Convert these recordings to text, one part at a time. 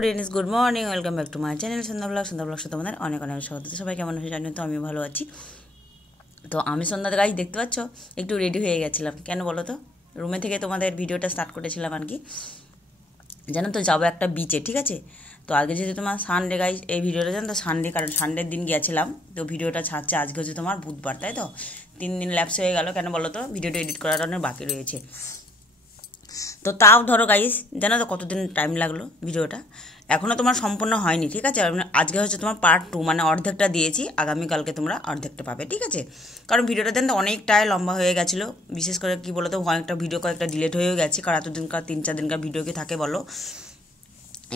Friends, good morning, welcome back to my channel Sandhya blog. তোমাদের অনেক অনেক স্বাগত। সবাই কেমন হয়ে জানি, তো আমি ভালো আছি। তো আমি সন্ধ্যার গাছ দেখতে পাচ্ছ, একটু রেডি হয়ে গেছিলাম। কেন বলো তো? রুমে থেকে তোমাদের ভিডিওটা স্টার্ট করেছিলাম আর কি, জানো তো, যাবো একটা বিচে, ঠিক আছে। তো আজকে যেহেতু তোমার সানডে গাইজ, এই ভিডিওটা জানো তো সানডে, কারণ সানডের দিন গিয়েছিলাম। তো ভিডিওটা ছাড়ছে আজকে হচ্ছে তোমার বুধবার, তাই তো 3 দিন ল্যাপস হয়ে গেল। কেন বলো তো? ভিডিওটা এডিট করার অনেক বাকি রয়েছে। তো তাও ধরো গাইস, জানো তো কতদিন টাইম লাগলো ভিডিওটা, এখনও তোমার সম্পূর্ণ হয়নি, ঠিক আছে। আজকে হচ্ছে তোমার পার্ট 2, মানে অর্ধেকটা দিয়েছি, আগামীকালকে তোমরা অর্ধেকটা পাবে, ঠিক আছে। কারণ ভিডিওটা দেন তো অনেকটাই লম্বা হয়ে গেছিলো, বিশেষ করে কী বলো তো, কয়েকটা ভিডিও কয়েকটা ডিলেট হয়েও গেছে। কারণ এতদিনকার 3-4 দিনকার ভিডিও কি থাকে বলো,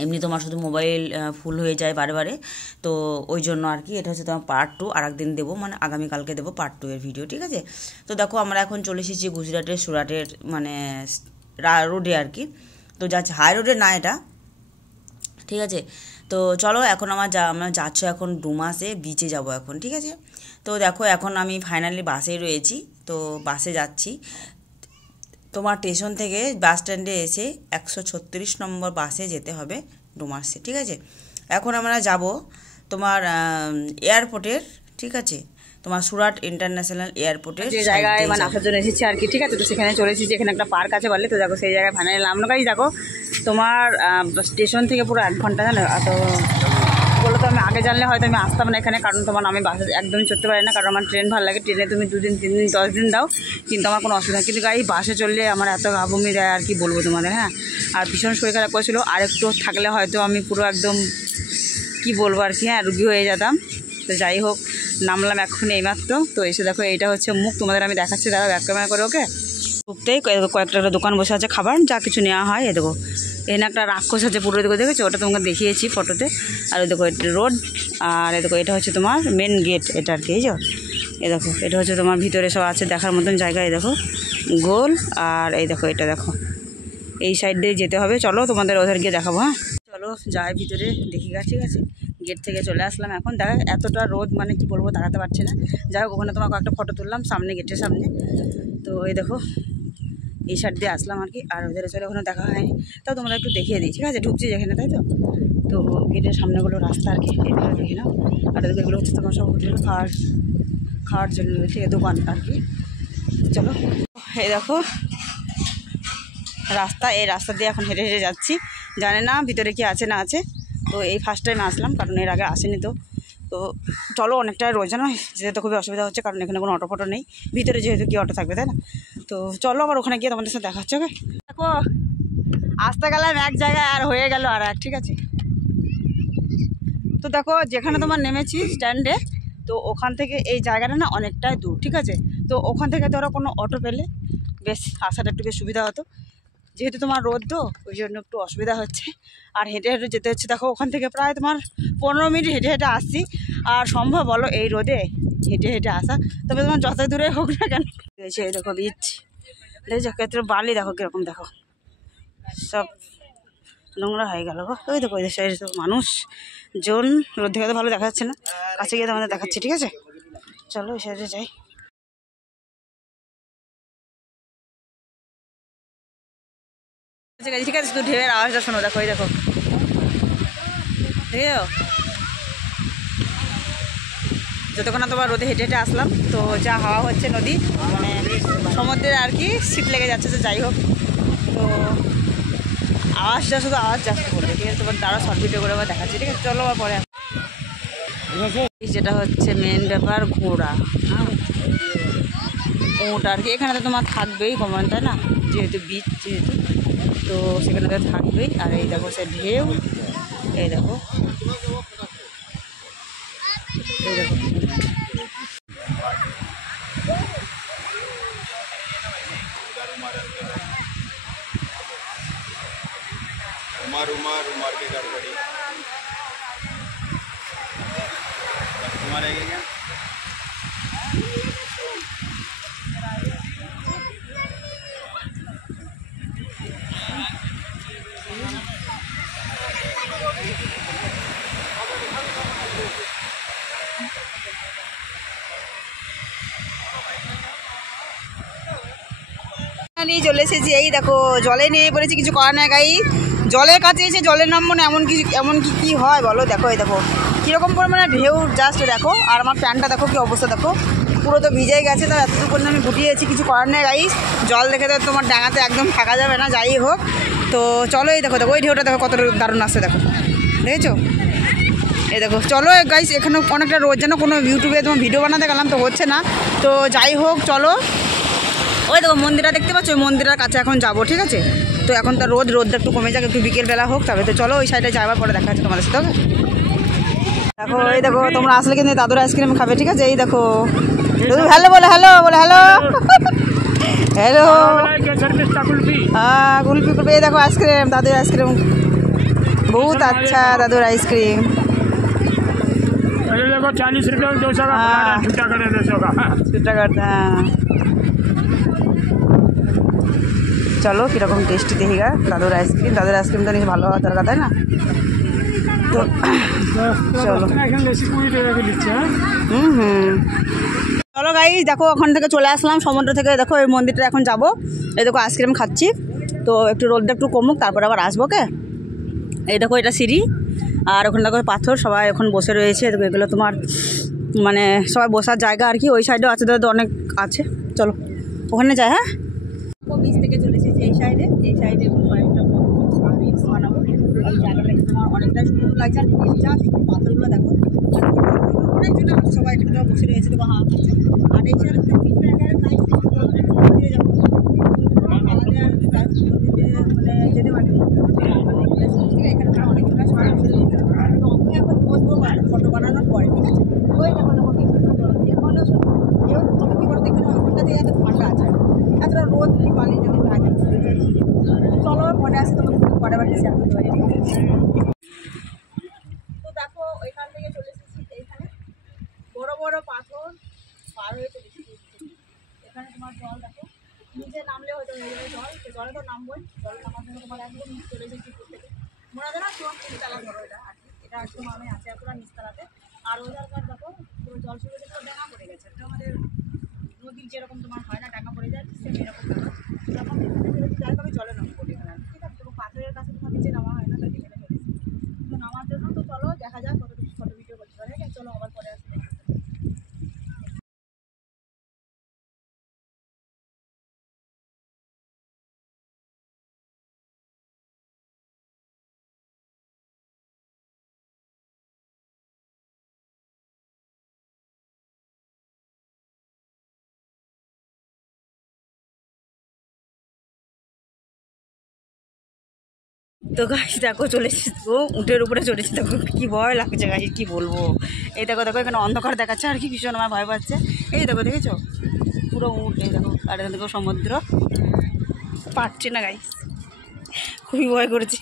এমনি তোমার শুধু মোবাইল ফুল হয়ে যায় বারে বারে। তো ওই জন্য আর কি, এটা হচ্ছে তোমার পার্ট 2, আর একদিন দেবো, মানে আগামীকালকে দেবো পার্ট 2 এর ভিডিও, ঠিক আছে। তো দেখো আমরা এখন চলে এসেছি গুজরাটের সুরাটের মানে রোডে আর কি। তো যাচ্ছে হাই রোডে না এটা, ঠিক আছে। তো চলো এখন আমরা যাচ্ছ এখন ডুমাসে বিচে যাব এখন, ঠিক আছে। তো দেখো এখন আমি ফাইনালি বাসে রয়েছি, তো বাসে যাচ্ছি। তোমার স্টেশন থেকে বাস স্ট্যান্ডে এসে 136 নম্বর বাসে যেতে হবে ডুমাসে, ঠিক আছে। এখন আমরা যাব তোমার এয়ারপোর্টের, ঠিক আছে, তোমার সুরাট ইন্টারন্যাশনাল এয়ারপোর্টের যে জায়গায় মানে আসার জন্য এসেছি আর কি, ঠিক আছে। তো সেখানে চলে এসেছি, এখানে একটা পার্ক আছে বলে, তো দেখো সেই জায়গায় ফাইনালি নামলো গাইজ। দেখো তোমার স্টেশন থেকে পুরো 1 ঘন্টা, জানো। তো বলো তো, আমি আগে জানলে হয়তো আমি আসতাম না এখানে, কারণ তোমার আমি বাসে একদমই চড়তে পারি না, কারণ আমার ট্রেন ভালো লাগে। ট্রেনে তুমি 2 দিন 3 দিন 10 দিন দাও, কিন্তু আমার কোনো অসুবিধা। কিন্তু গাই বাসে চললে আমার এত গা বমি দেয় আর কি বলবো তোমাদের, হ্যাঁ। আর ভীষণ শরীর খারাপ করেছিল, আর একটু থাকলে হয়তো আমি পুরো একদম কি বলবো আর কি, হ্যাঁ, রুগী হয়ে যেতাম। তো যাই হোক, নামলাম এখন এইমাত্র। তো এসে দেখো এইটা হচ্ছে মুখ, তোমাদের আমি দেখাচ্ছি, দাঁড়াও ব্যাক ক্যামেরা করে। ওকে, ঢুকতেই কয়েকটা দোকান বসে আছে, খাবার যা কিছু নেওয়া হয়। এ দেখো এখানে একটা রাক্ষস আছে পুরো, দেখো দেখেছো, ওটা তোমাকে দেখিয়েছি ফটোতে। আর ওই দেখো এটা রোড, আর এ দেখো এটা হচ্ছে তোমার মেন গেট, এটা আর কি। এই যে এ দেখো এটা হচ্ছে তোমার ভিতরে সব আছে দেখার মতন জায়গা। এই দেখো গোল, আর এই দেখো এটা দেখো এই সাইড দিয়ে যেতে হবে। চলো তোমাদের ওদের গিয়ে দেখাবো, হ্যাঁ। চলো যাই ভিতরে দেখি গা, ঠিক আছে। গেট থেকে চলে আসলাম এখন। দেখা এতটা রোদ, মানে কি বলবো, দাঁড়াতে পারছে না। যাই হোক, ওখানে তোমাকে একটা ফটো তুললাম সামনে, গেটের সামনে। তো এই দেখো এই সাইড দিয়ে আসলাম আর কি, আর ওদের চলে ওখানে দেখা হয়নি। তাও তোমরা একটু দেখিয়ে দিই, ঠিক আছে, ঢুকছি যেখানে, তাই তো। তো গেটের সামনেগুলো রাস্তা আর কি, এগুলো দেখি নাও। আর এগুলো হচ্ছে তোমার সব হোটেল খাওয়ার জন্য, ঠিক আছে, দোকান আর কি। চলো এই দেখো রাস্তা, এই রাস্তা দিয়ে এখন হেঁটে হেঁটে যাচ্ছি, জানে না ভিতরে কি আছে না আছে। তো এই ফার্স্ট টাইম আসলাম, কারণ এর আগে আসেনি। তো চলো, অনেকটা রোজ জানো যেতে তো খুবই অসুবিধা হচ্ছে, কারণ এখানে কোনো অটো ফটো নেই ভিতরে, যেহেতু কি অটো থাকবে, তাই না। তো চলো আবার ওখানে গিয়ে তোমাদের সাথে দেখা হচ্ছে। ওকে, দেখো আসতে গেলাম এক জায়গায় আর হয়ে গেল আর এক, ঠিক আছে। তো দেখো যেখানে তোমার নেমেছি স্ট্যান্ডে, তো ওখান থেকে এই জায়গাটা না অনেকটাই দূর, ঠিক আছে। তো ওখান থেকে ধরো কোনো অটো পেলে বেশ আসাটা একটু বেশ সুবিধা হতো, যেহেতু তোমার রোদ তো ওই জন্য একটু অসুবিধা হচ্ছে। আর হেঁটে হেঁটে যেতে হচ্ছে। দেখো ওখান থেকে প্রায় তোমার 15 মিনিট হেঁটে হেঁটে আসছি। আর সম্ভব বলো এই রোদে হেঁটে হেঁটে আসা? তবে তোমার যত দূরে হোক না কেন, এই দেখো বিচ, দেখো ক্ষেত্রে বালি, দেখো কীরকম, দেখো সব নোংরা হয়ে গেল গো। ওই দেখো ওই সাইডে তো মানুষ জন, রোদ থেকে তো ভালো দেখা যাচ্ছে না, কাছে গিয়ে তোমাদের দেখাচ্ছি, ঠিক আছে। চলো ওই সাইডে যাই। ঠিক আছে, শুধু ঢেউয়ের আওয়াজটা শোনো। দেখো এই দেখো, ঠিক আছে। যতক্ষণ না তোমার রোদে হেঁটে হেঁটে আসলাম, তো যা হাওয়া হচ্ছে নদী মানে সমুদ্রের আর কি, শীত লেগে যাচ্ছে। তো যাই হোক, তো আওয়াজটা শুধু আওয়াজ জাস্ট করবে, ঠিক আছে। তোমার দ্বারা শর্ট ভিডিও করে আবার দেখাচ্ছি, ঠিক আছে। চলো আবার পরে। যেটা হচ্ছে মেন ব্যাপার, ঘোড়া, হ্যাঁ, উট আর কি। এখানে তো তোমার থাকবেই কমন, তাই না, যেহেতু বিচ, যেহেতু তো সেখানে তো থাকবেই। আর এই দেখো সে ঢেউ, এই দেখো এই দেখো उमर के गड़बड़ी तुम्हारे क्या নিয়ে চলে এসেছি। এই দেখো জলে নিয়ে পড়েছি, কিছু করার নাই গাই, জলের কাছে এসে জলের নামবো না এমন কি হয় বলো। দেখো এই দেখো কীরকম পরিমাণে ঢেউ, জাস্ট দেখো। আর আমার প্যান্টটা দেখো কি অবস্থা, দেখো পুরো তো ভিজেই গেছে। তো এতটুকু পর্যন্ত আমি গুটিয়েছি, কিছু করার নেই গাইস। জল দেখে তো তোমার ডাঙাতে একদম থাকা যাবে না, যাই হোক। তো চলো এই দেখো ওই ঢেউটা দেখো কত দারুণ আসছে, দেখো দেখেছো? এই দেখো চলো গাইস, এখানে অনেকটা রোদ, যেন কোনো ইউটিউবে তোমার ভিডিও বানাতে গেলাম তো হচ্ছে না। তো যাই হোক চলো, ওই দেখো মন্দিরটা দেখতে পাচ্ছ, ওই মন্দিরের কাছে এখন যাবো, ঠিক আছে? তো এখন তো রোদটা একটু কমে যাক, একটু বিকেলবেলা হোক তবে। তো চলো ওই সাইডে যাওয়ার পরে দেখা যাচ্ছে তোমাদের সাথে। দেখো এই দেখো তোমরা আসলে কিন্তু দাদুর আইসক্রিম খাবে, ঠিক আছে? এই দেখো হ্যালো বলে হ্যালো হ্যালো हाँ कुल्फी कुल्फी। ये देखो आइसक्रीम, दादू आइसक्रीम बहुत अच्छा, दादू आइसक्रीम। देखो 40 रुपये 200 का छुट्टा करे 200 का छुट्टा करता है। चलो কীরকম টেস্টি দেখেগা দাদুর আইসক্রিম। দাদুর আইসক্রিম তো নিশ্চয় ভালো হওয়া দরকার, তাই না? তো চলো চলো গাইস, দেখো ওখান থেকে চলে আসলাম সমুদ্র থেকে। দেখো এই মন্দিরটা এখন যাবো। এই দেখো আইসক্রিম খাচ্ছি, তো একটু রোদটা একটু কমুক তারপর আবার আসবো। কে এই দেখো এটা সিঁড়ি, আর ওখানে দেখো পাথর, সবাই এখন বসে রয়েছে। দেখো এগুলো তোমার মানে সবাই বসার জায়গা আর কি। ওই সাইডেও আছে, দাদা অনেক আছে। চলো ওখানে যাই। হ্যাঁ বিচ থেকে চলে এসেছি এই সাইডে কয়েকটা বানাবো। এই জায়গাটা তোমার অনেকটাই সুন্দর লাগছে। আর যা পাথরগুলো দেখো অনেকজন আছে, সবাই এখানে বসে রয়েছে, দেখো হাওয়া খাচ্ছে। আর এই সাইডে মানে যেতে পারি এখানে অনেকজন সবাই বসে রয়েছে। তো আমি এখন বসবো ফটো বানানোর পরে, ঠিক আছে? ওই দেখো কেউ তুমি কী করতে এখানে ওখানটা থেকে এত ঠান্ডা আছে, এতটা রোদ পানি যদি লাগে। চলো পরে আসে তোমার পরে বাড়ি শেয়ার করতে পারি, ঠিক আছে? তো দেখো ওইখান থেকে চলে এসেছি এইখানে, বড় বড় পাথর পার হয়ে চলে এসেছি। এখানে তোমার জল দেখো, নিচে নামলে হয়তো হয়ে যাবে জল, তো জলে তো নামবোই। জল নামার জন্য তোমার একদম নিচ চলে এসেছি উপর থেকে। মনে হয় না তোমার তিনতলা ধরো, এটা আর কি। এটা একদম আমি আছে পুরো নিচতলাতে। আর ওইটার পর দেখো পুরো জল শুরু হয়েছে, পুরো ডাঙা পড়ে গেছে। এটা আমাদের নদীর যেরকম তোমার হয় না ডাঙা পড়ে যায়, সেম এরকম ব্যাপার। যখন এখানে চলেছি যাই আমি জলে নামবো এখানে, ঠিক আছে? তো পাথরের কাছে তোমার নিচে নামা হয় না, তাই এখানে চলেছি। তো নামার জন্য তো চলো দেখা যাক কত ফটো ভিডিও করতে পারে। চলো আবার পরে আসবে। তো গাছ দেখো চলে এসেছি, তো উটের উপরে চলেছি। দেখো কি ভয় লাগছে গাছ, কি বলবো। এই দেখো এখানে অন্ধকার দেখাচ্ছে আর কি, ভীষণ আমার ভয় পাচ্ছে। এই দেখো দেখেছো পুরো উট, এই দেখো। আর এখানে দেখো সমুদ্র, পারছি না গাইস, খুবই ভয় করেছি।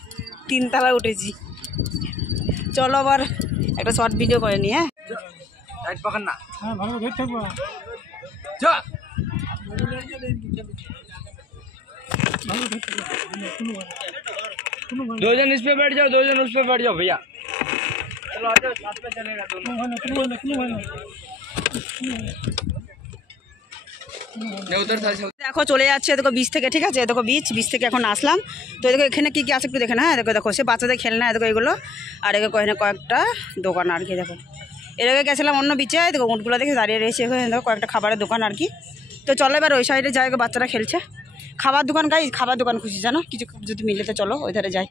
3 তলা উঠেছি। চলো আবার একটা শর্ট ভিডিও করে নি। হ্যাঁ ভালো ধরে থাকবো। दो जन इस पे बैठ जाओ, 2 जन उस पे बैठ जाओ भैया। चलो आ जाओ, साथ में चलेगा दोनों। দেখো চলে যাচ্ছে, দেখো বিচ থেকে, ঠিক আছে? দেখো বিচ থেকে এখন আসলাম। তো দেখো এখানে কি আছে একটু দেখে না। হ্যাঁ দেখো সে বাচ্চাদের খেলনা, দেখো এগুলো। আর এখানে কয়েকটা দোকান আর কি। দেখো এর আগে গেছিলাম অন্য বিচে, দেখো উটগুলো দেখে দাঁড়িয়ে রয়েছে। এখানে দেখো কয়েকটা খাবারের দোকান আর কি। তো চলো এবার ওই সাইডে যাই, বাচ্চারা খেলছে। খাবার দোকান গাই, খাবার দোকান খুশি জানো কিছু যদি মিলে, তো চলো ওই ধারে যাই।